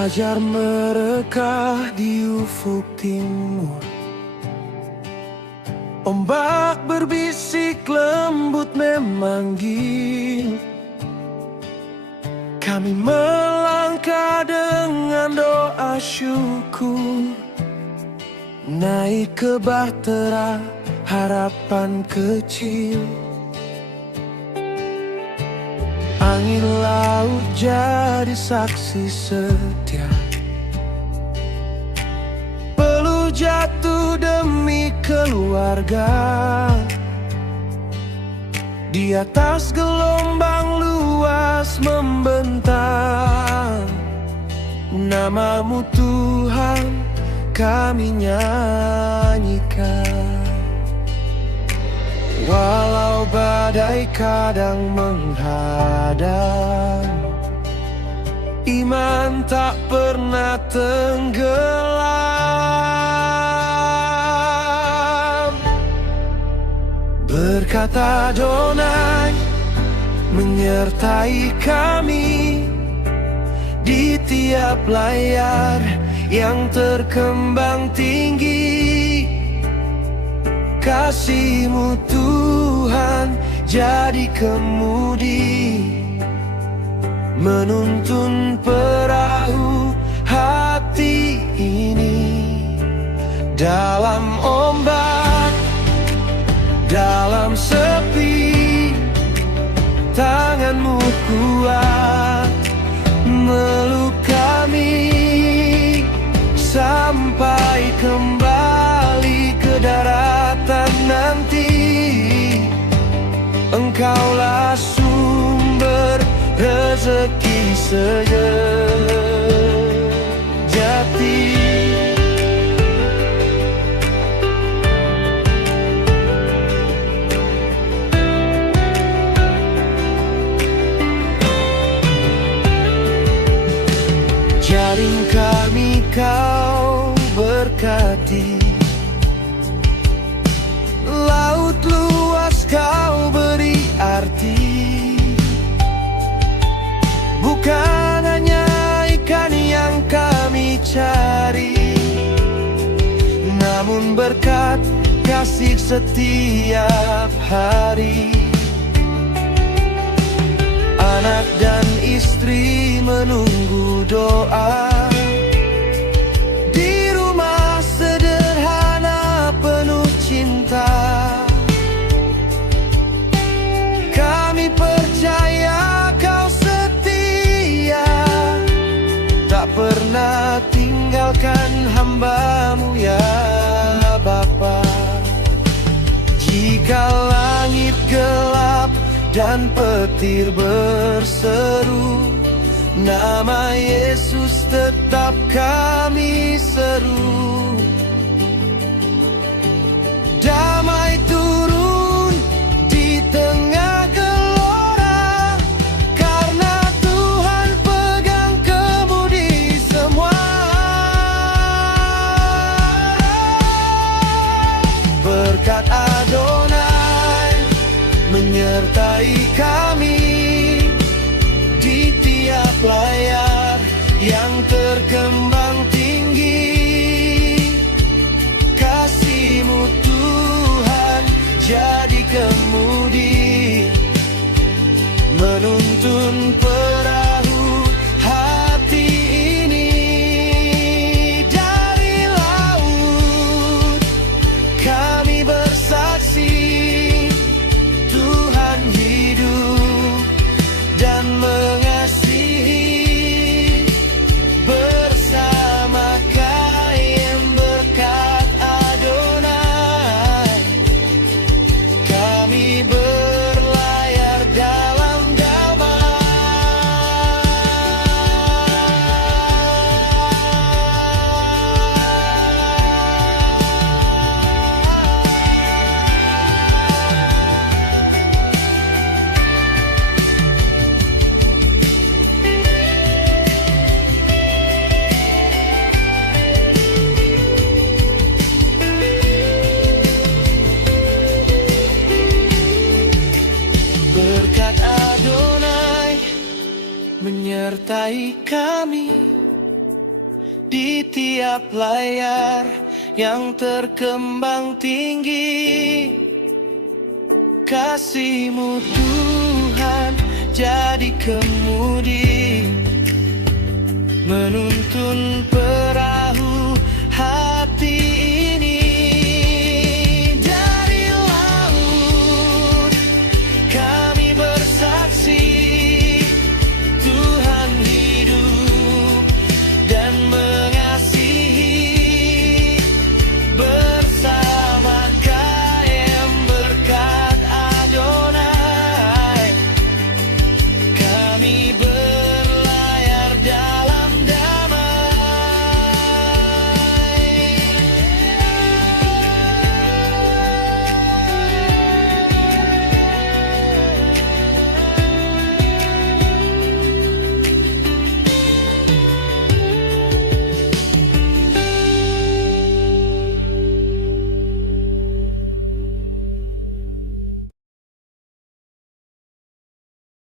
Fajar merekah di ufuk timur. Ombak berbisik lembut memanggil. Kami melangkah dengan doa syukur, naik ke bahtera harapan kecil. Angin laut jadi saksi setia. Peluh jatuh demi keluarga. Di atas gelombang luas membentang, namamu Tuhan kami nyanyikan. Walau badai kadang menghadang, iman tak pernah tenggelam. Berkat Adonai menyertai kami di tiap layar yang terkembang tinggi. Kasih-Mu Tuhan jadi kemudi, menuntun perahu hati ini. Dalam ombak, dalam sepi, tangan-Mu kuat meluk kami sampai kembali ke daratan nanti. Engkaulah sumber rezeki sejati. Jaring kami Kau berkati, laut luas Kau beri arti. Bukan hanya ikan yang kami cari, namun berkat kasih setiap hari. Anak dan istri menunggu doa di rumah sederhana penuh cinta. Kami percaya Kau setia, tak pernah tinggalkan hamba-Mu ya Bapa. Jika langit gelap dan petir berseru, nama Yesus tetap kami seru. Damai turun di tengah gelora, karena Tuhan pegang kemudi semua. Berkat Adonai menyertai kami di tiap layar yang terkembang tinggi. Kasih-Mu Tuhan jadi kemudi, menuntun perahu hati ini. Dari laut kami bersaksi, Tuhan hidup dan mengasihi. Bersama Kain berkat Adonai, kami berlayar dalam damai. Berkat Adonai menyertai kami di tiap layar yang terkembang tinggi. Kasih-Mu Tuhan jadi kemudi, menuntun